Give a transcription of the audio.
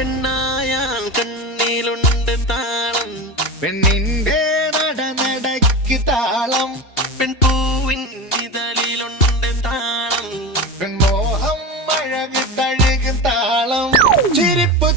പെണ്ണായാൽ കണ്ണിലുണ്ട് താളം, പെണ്ണിന്റെ നടനടയ്ക്ക് താളം, പെൺപൂവിൻ ഇതളിലുണ്ട് താളം, പെൺമോഹം അഴക് തഴുകും താളം, ചിരിപ്പ്